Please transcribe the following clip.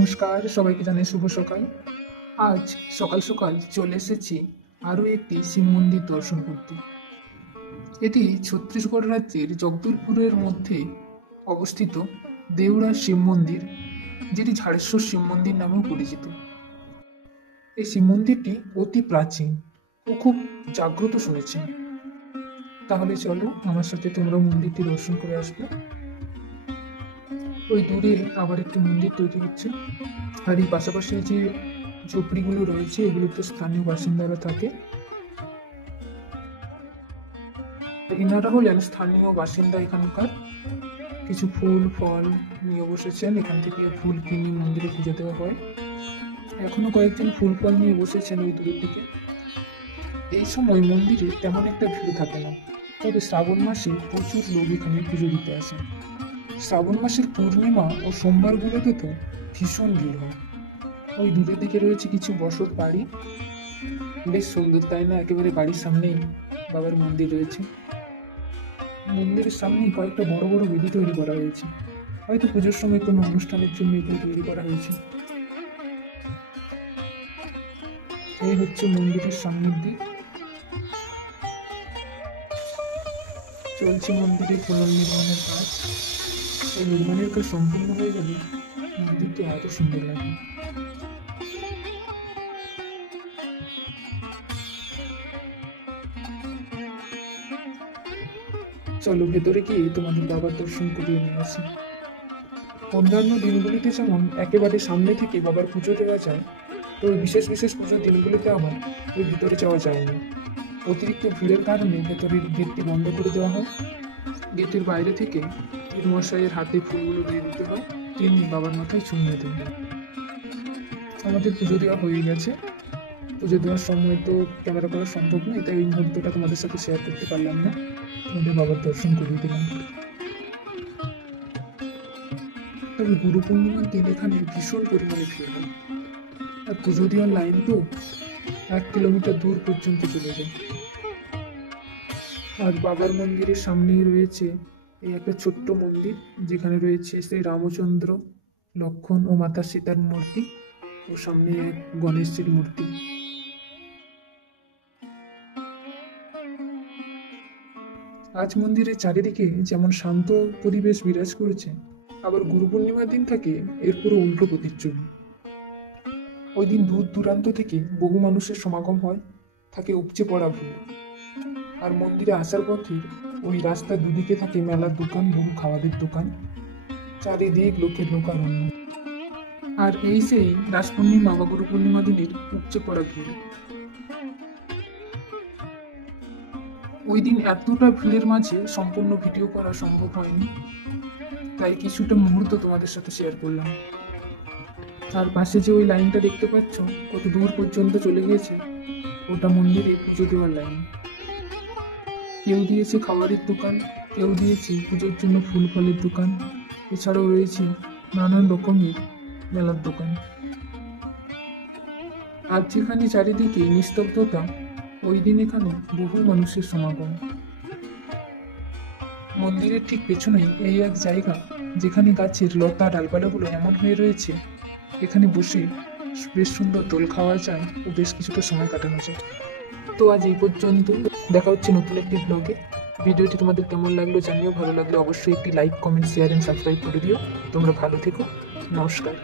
নমস্কার, সবাইকে জানাই শুভ সকাল। আজ সকাল সকাল চলে এসেছি আরও একটি শিব মন্দির দর্শন করতে। এটি ছত্তিশগড় রাজ্যের জগদলপুরের মধ্যে অবস্থিত দেউড়া শিব মন্দির, যেটি ঝাড়েশ্বর শিব মন্দির নামেও পরিচিত। এই শিব মন্দিরটি অতি প্রাচীন ও খুব জাগ্রত শুনেছি। তাহলে চলো আমার সাথে তোমরা মন্দিরটি দর্শন করে আসবে। ওই দূরে আবার একটি মন্দির তৈরি হচ্ছে, আর এই পাশাপাশি যে ঝুপড়িগুলো রয়েছে এগুলোতে স্থানীয় বাসিন্দারা থাকে। এনারা হলেন স্থানীয় বাসিন্দা এখানকার। কিছু ফুল ফল নিয়ে বসেছেন, এখান থেকে ফুল কিনে মন্দিরে পুজো দেওয়া হয়। এখনো কয়েকজন ফুল ফল নিয়ে বসেছেন ওই দূরের দিকে। এই সময় মন্দিরে তেমন একটা ভিড় থাকে না, তবে শ্রাবণ মাসে প্রচুর লোক এখানে পুজো দিতে আসে। শ্রাবণ মাসের পূর্ণিমা ও সোমবারগুলোতে তো ভীষণ ভিড় হয়। ওই দূরের দিকে রয়েছে কিছু বসত বাড়ি, বেশ সুন্দর তাই না? একেবারে বাড়ির সামনেই বাবার মন্দির রয়েছে। মন্দিরের সামনেই কয়েকটা বড় বড় বেদি তৈরি করা হয়েছে, হয়তো পুজোর সময় কোনো অনুষ্ঠানের জন্য এগুলো তৈরি করা হয়েছে। এই হচ্ছে মন্দিরের সামনের দিক। চলছে মন্দিরের পুনর্নির্মাণের কাজ। এই নির্মাণের কাজ সম্পূর্ণ হয়ে গেলে মন্দিরটি এত সুন্দর লাগে। চলো ভেতরে গিয়ে তোমাদের বাবার দর্শন করিয়ে নিয়ে আসি। অন্যান্য দিনগুলিতে যেমন একেবারে সামনে থেকে বাবার পুজো দেওয়া যায়, তো ওই বিশেষ বিশেষ পুজোর দিনগুলিতে আমার ওই ভিতরে যাওয়া যায়নি। অতিরিক্ত ভিড়ের কারণে ভেতরের গেটটি বন্ধ করে দেওয়া হয়। গেটের বাইরে থেকে পীরমশাইয়ের হাতে ফুলগুলো দিয়ে দিতে হয়, তিনি বাবার মাথায় চুমিয়ে দেন। আমাদের পুজো দেওয়া হয়ে গেছে। পুজো দেওয়ার সময় তো ক্যামেরা করা সম্ভব নয়, তাই এই মুহূর্তটা তোমাদের সাথে শেয়ার করতে পারলাম না। তোমাদের বাবার দর্শন করিয়ে দিলাম। তবে গুরু পূর্ণিমার দিন এখানে ভীষণ পরিমাণে ভিড় হয়, আর পুজো দেওয়ার লাইন তো 1 কিলোমিটার দূর পর্যন্ত চলে যায়। আর বাবার মন্দিরের সামনেই রয়েছে এই একটা ছোট্ট মন্দির, যেখানে রয়েছে শ্রী রামচন্দ্র, লক্ষ্মণ ও মাতা সীতার মূর্তি, ও সামনে এক গণেশজির মূর্তি। আজ মন্দিরের চারিদিকে যেমন শান্ত পরিবেশ বিরাজ করেছে, আবার গুরু পূর্ণিমার দিন থাকে এর পুরো উল্টো প্রতিচ্ছবি। ওই দিন দূর দূরান্ত থেকে বহু মানুষের সমাগম হয়, থাকে উপচে পড়া ভিড়। আর মন্দিরে আসার পথে ওই রাস্তার দুদিকে থাকে মেলার দোকান, বহু খাবারের দোকান, চারিদিক লোকের লোকারণ্য। আর এই সেই রাস পূর্ণিমা বা গুরু পূর্ণিমা দিনের উপচে পড়া ভিড়। ওই দিন এতটা ভিড়ের মাঝে সম্পূর্ণ ভিডিও করা সম্ভব হয়নি, তাই কিছুটা মুহূর্ত তোমাদের সাথে শেয়ার করলাম। আর পাশে যে ওই লাইনটা দেখতে পাচ্ছ কত দূর পর্যন্ত চলে গিয়েছে, ওটা মন্দিরে পুজো দেওয়ার লাইন। কেউ দিয়েছে খাবারের দোকান, কেউ দিয়েছে পুজোর জন্য ফুল ফলের দোকান, এছাড়াও রয়েছে নানান রকমের মেলার দোকান। আর যেখানে চারিদিকে নিস্তব্ধতা, ওই দিন এখানে বহু মানুষের সমাগম। মন্দিরের ঠিক পেছনেই এই এক জায়গা, যেখানে গাছের লতা ডালপালাগুলো এমন হয়ে রয়েছে, এখানে বসে বেশ সুন্দর দোল খাওয়া যায় ও বেশ কিছুটা সময় কাটানো যায়। তো আজ এই পর্যন্ত, দেখা হচ্ছে নতুন একটি ব্লগে। ভিডিওটি তোমাদের কেমন লাগলো জানিও, ভালো লাগলে অবশ্যই একটি like, comment, share and subscribe করে দিও। তোমরা ভালো থেকো, নমস্কার।